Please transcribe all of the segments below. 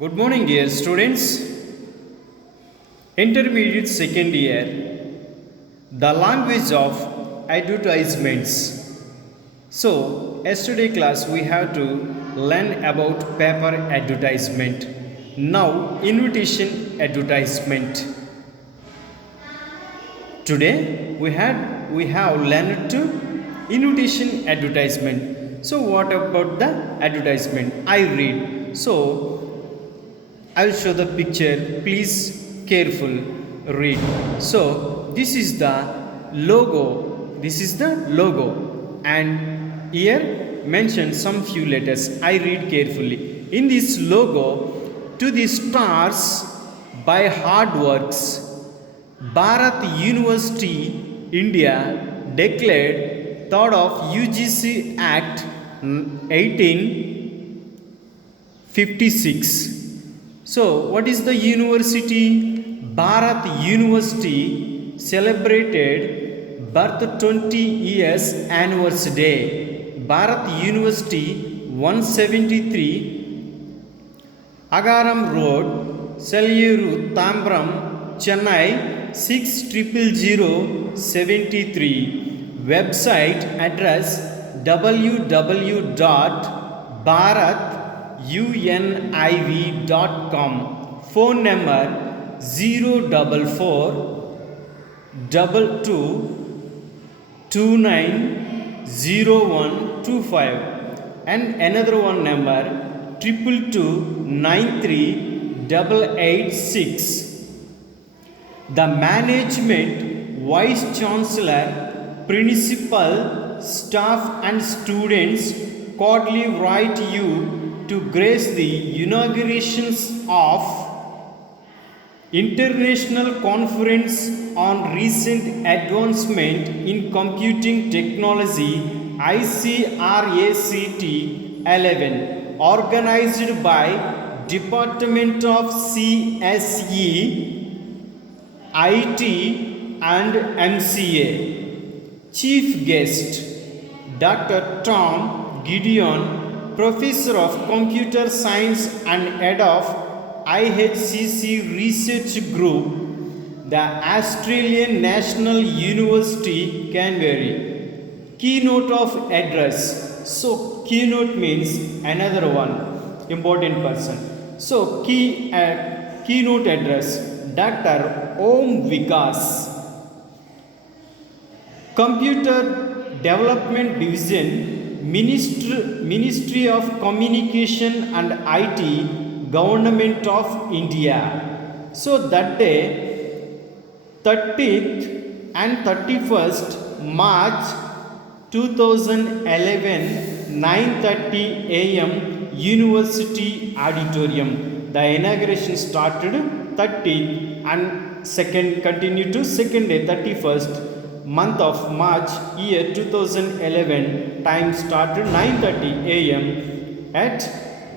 Good morning, dear students. Intermediate second year. The language of advertisements. So, yesterday class we have to learn about paper advertisement. Now, invitation advertisement. Today we have learned to invitation advertisement. So, what about the advertisement? I read. So, I will show the picture. Please careful read. So this is the logo. This is the logo, and here mention some few letters. I read carefully. In this logo, to the stars by hard works, Bharat University, India declared third of UGC Act 1856. So, what is the university? Bharat University celebrated birth 20 years anniversary day. Bharat University 173 Agaram Road, Salyeru, Tambram, Chennai 600073. Website address www.bharatunIV.com. Phone number 04422290125, and another one number 222938886. The management, vice chancellor, principal, staff and students cordially write you to grace the inaugurations of International Conference on Recent Advancement in Computing Technology ICRACT 11, organized by Department of CSE, IT and MCA. Chief guest Dr. Tom Gideon, Professor of Computer Science and Head of IHCC Research Group, the Australian National University, Canberra. Keynote of address. So, keynote means another one, important person. So, keynote address Dr. Om Vikas. Computer Development Division, Ministry of Communication and IT, Government of India. So that day, 30th and 31st March 2011, 9:30 a.m. University Auditorium. The inauguration started 30th and second continued to second day 31st month of March year 2011. Time started 9:30 a.m. at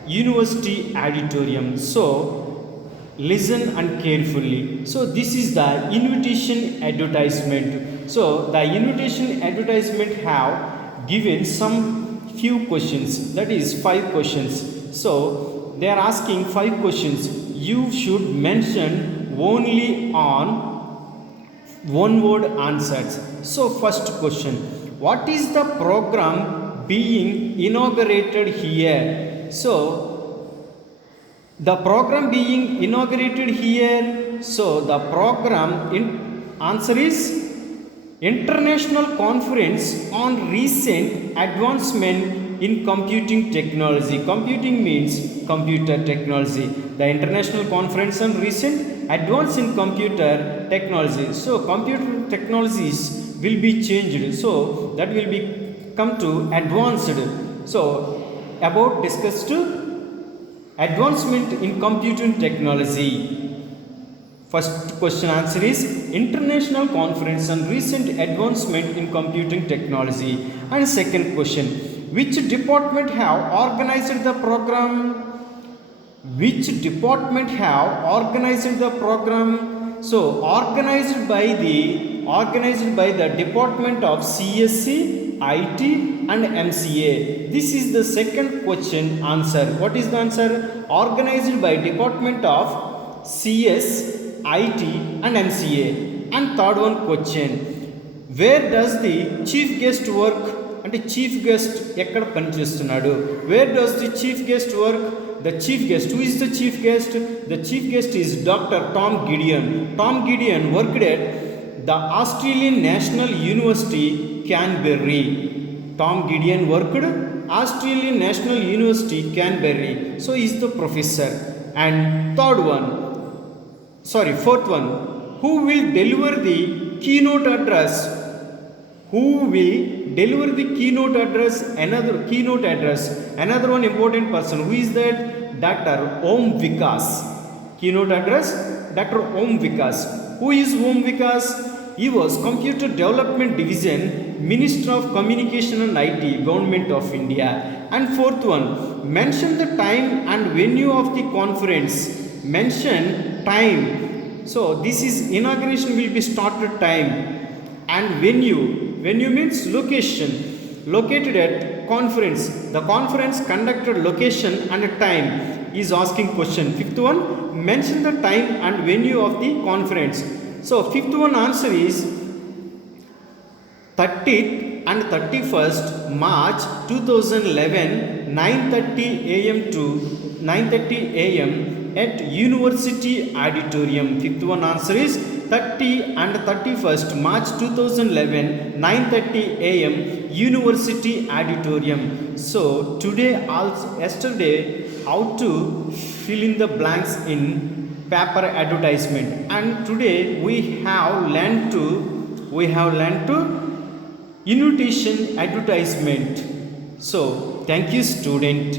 University Auditorium. So listen and carefully. So this is the invitation advertisement. So the invitation advertisement have given some few questions, that is 5 questions. So they are asking 5 questions. You should mention only on one word answers. So first question, what is the program being inaugurated here? So the program being inaugurated here, so the program answer is International Conference on Recent Advancement in Computing Technology. Computing means computer technology. The International Conference on Recent Advance in Computer Technology. So computer technologies will be changed. So that will be come to advanced. So about discussed advancement in computing technology. First question answer is International Conference on Recent Advancement in Computing Technology. And second question, which department have organized the program? Which department have organized the program? So organized by the Department of CSE, IT and MCA. This is the second question answer. What is the answer? Organized by Department of CS, IT and MCA. And third one question, where does the chief guest work? అంటే chief guest ఎక్కడ పనిచేస్తున్నాడు? Where does the chief guest work? The chief guest, who is the chief guest? The chief guest is doctor Tom Gideon. Tom Gideon worked at the Australian national university క్యాన్బెర్రీ. Tom Gideon worked Australian national university క్యాన్బెర్రీ. So is the professor. And fourth one, who will deliver the keynote address? Who will deliver the keynote address? Another one important person. Who is that? Dr. Om Vikas. Keynote address, Dr. Om Vikas. Who is Om Vikas? He was Computer Development Division, Minister of Communication and IT, Government of India. And fourth one, mention the time and venue of the conference. Mention time. So this is inauguration will be started time. And venue means location, located at conference. The conference conducted location and time is asking question. Fifth one, mention the time and venue of the conference. So fifth one answer is 30th and 31st March 2011, 9:30 a.m. to 9:30 a.m. at University Auditorium. Fifth one answer is 30 and 31st March 2011, 9:30 a.m. University Auditorium. So today also, yesterday, how to fill in the blanks in paper advertisement, and today we have learned to invitation advertisement. So thank you student.